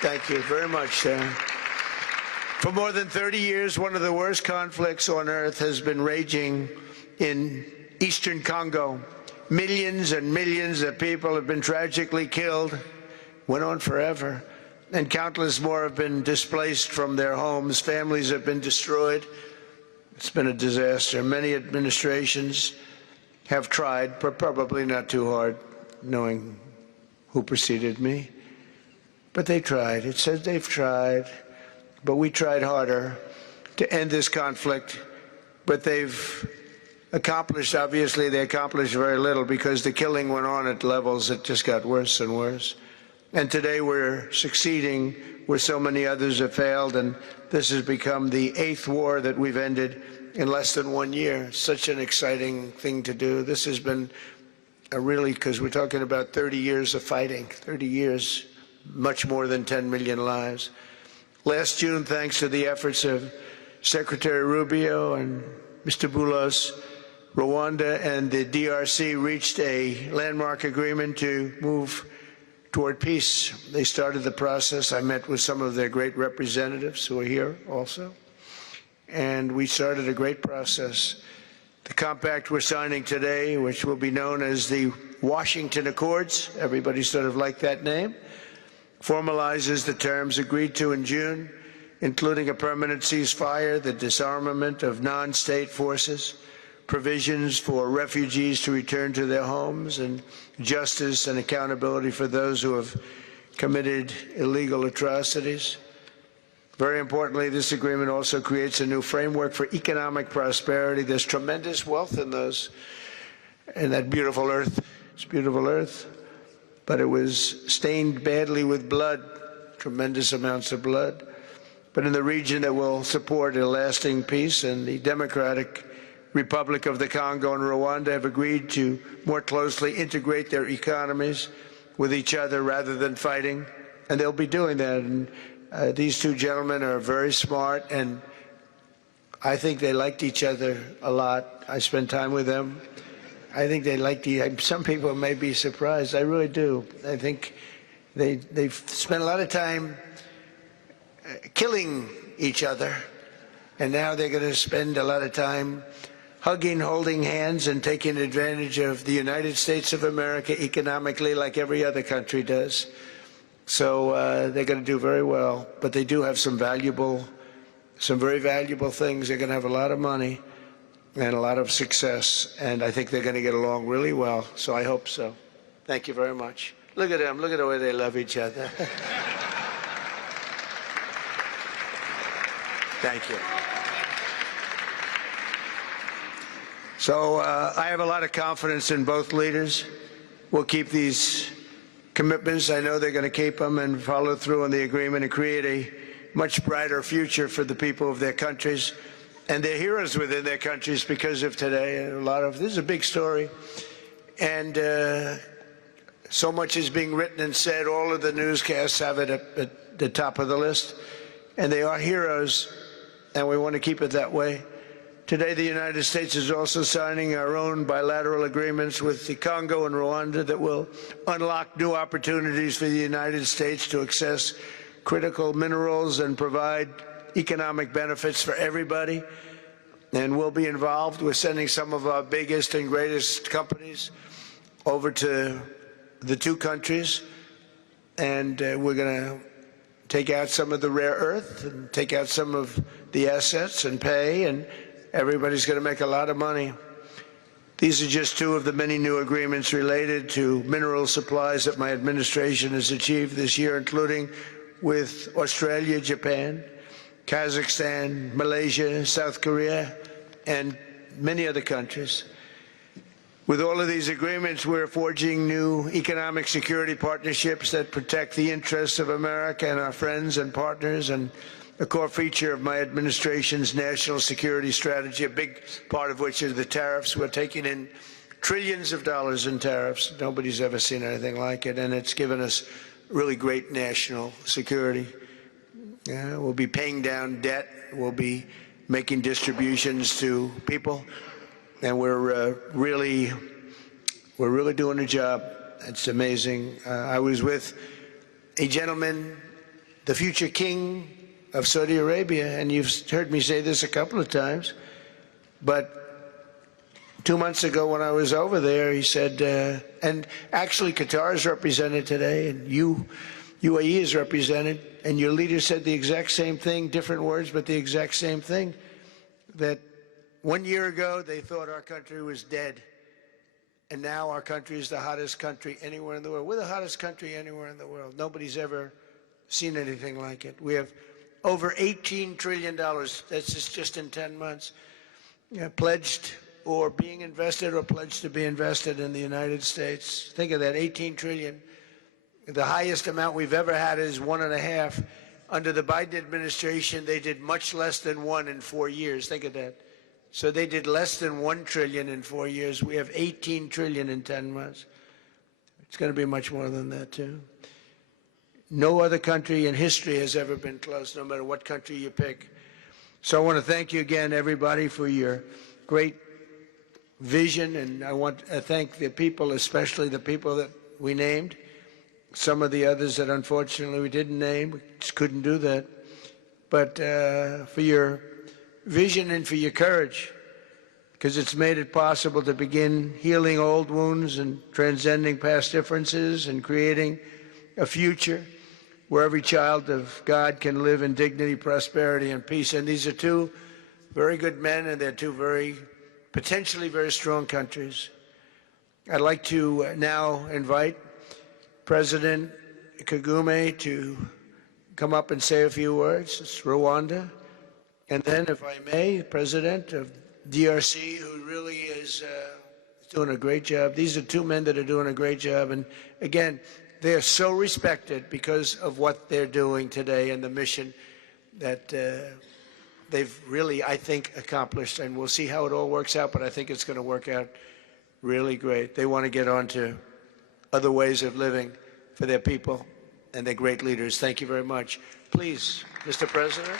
Thank you very much. For more than 30 years, one of the worst conflicts on earth has been raging in eastern Congo. Millions and millions of people have been tragically killed, went on forever, and countless more have been displaced from their homes. Families have been destroyed. It's been a disaster. Many administrations have tried, but probably not too hard, knowing who preceded me. But they tried. It says they've tried, but we tried harder to end this conflict. But they've accomplished, obviously, they accomplished very little because the killing went on at levels that just got worse and worse. And today we're succeeding where so many others have failed, and this has become the 8th war that we've ended in less than 1 year. Such an exciting thing to do. This has been a really, because we're talking about 30 years of fighting, 30 years, much more than 10 million lives. Last June, thanks to the efforts of Secretary Rubio and Mr. Boulos, Rwanda and the DRC reached a landmark agreement to move toward peace. They started the process. I met with some of their great representatives who are here also, and we started a great process. The compact we're signing today, which will be known as the Washington Accords, everybody sort of liked that name, formalizes the terms agreed to in June, including a permanent ceasefire, the disarmament of non-state forces, provisions for refugees to return to their homes, and justice and accountability for those who have committed illegal atrocities. Very importantly, this agreement also creates a new framework for economic prosperity. There's tremendous wealth in that beautiful earth. It's beautiful earth, but it was stained badly with blood, tremendous amounts of blood. But in the region that will support a lasting peace, and the Democratic Republic of the Congo and Rwanda have agreed to more closely integrate their economies with each other rather than fighting, and they'll be doing that. And these two gentlemen are very smart, and I think they liked each other a lot. I spent time with them. I think they liked some people may be surprised. I really do. I think they've spent a lot of time killing each other, and now they're going to spend a lot of time hugging, holding hands, and taking advantage of the United States of America economically like every other country does. So they're going to do very well, but they do have some very valuable things. They're going to have a lot of money and a lot of success, and I think they're going to get along really well, so I hope so. Thank you very much. Look at them. Look at the way they love each other. Thank you. So I have a lot of confidence in both leaders. We'll keep these commitments. I know they're going to keep them and follow through on the agreement and create a much brighter future for the people of their countries. And they're heroes within their countries because of today. And this is a big story. And so much is being written and said. All of the newscasts have it at the top of the list. And they are heroes, and we want to keep it that way. Today, the United States is also signing our own bilateral agreements with the Congo and Rwanda that will unlock new opportunities for the United States to access critical minerals and provide economic benefits for everybody. And we'll be involved. We're sending some of our biggest and greatest companies over to the two countries, and we're going to take out some of the rare earth and take out some of the assets and pay, and everybody's going to make a lot of money. These are just two of the many new agreements related to mineral supplies that my administration has achieved this year, including with Australia, Japan, Kazakhstan, Malaysia, South Korea, and many other countries. With all of these agreements, we're forging new economic security partnerships that protect the interests of America and our friends and partners, and a core feature of my administration's national security strategy, a big part of which is the tariffs. We're taking in trillions of dollars in tariffs. Nobody's ever seen anything like it, and it's given us really great national security. We'll be paying down debt. We'll be making distributions to people, and we're really doing a job. It's amazing. I was with a gentleman the future king of Saudi Arabia. And you've heard me say this a couple of times, but 2 months ago when I was over there, he said, and actually Qatar is represented today, and UAE is represented, and your leader said the exact same thing, different words, but the exact same thing, that 1 year ago they thought our country was dead, and now our country is the hottest country anywhere in the world. We're the hottest country anywhere in the world. Nobody's ever seen anything like it. We have over $18 trillion, that's just in 10 months, pledged or being invested or pledged to be invested in the United States. Think of that, 18 trillion. The highest amount we've ever had is 1.5. Under the Biden administration, they did much less than 1 in 4 years. Think of that. So they did less than 1 trillion in 4 years. We have 18 trillion in 10 months. It's going to be much more than that, too. No other country in history has ever been close, no matter what country you pick. So I want to thank you again, everybody, for your great vision, and I want to thank the people, especially the people that we named. Some of the others that unfortunately we didn't name, we just couldn't do that. But for your vision and for your courage, because it's made it possible to begin healing old wounds and transcending past differences and creating a future where every child of God can live in dignity, prosperity, and peace. And these are two very good men, and they're two potentially very strong countries. I'd like to now invite President Kagame to come up and say a few words. It's Rwanda. And then, if I may, President of DRC, who really is doing a great job. These are two men that are doing a great job. And again, they're so respected because of what they're doing today and the mission that they've really, I think, accomplished. And we'll see how it all works out, but I think it's going to work out really great. They want to get on to other ways of living for their people, and they're great leaders. Thank you very much. Please, Mr. President.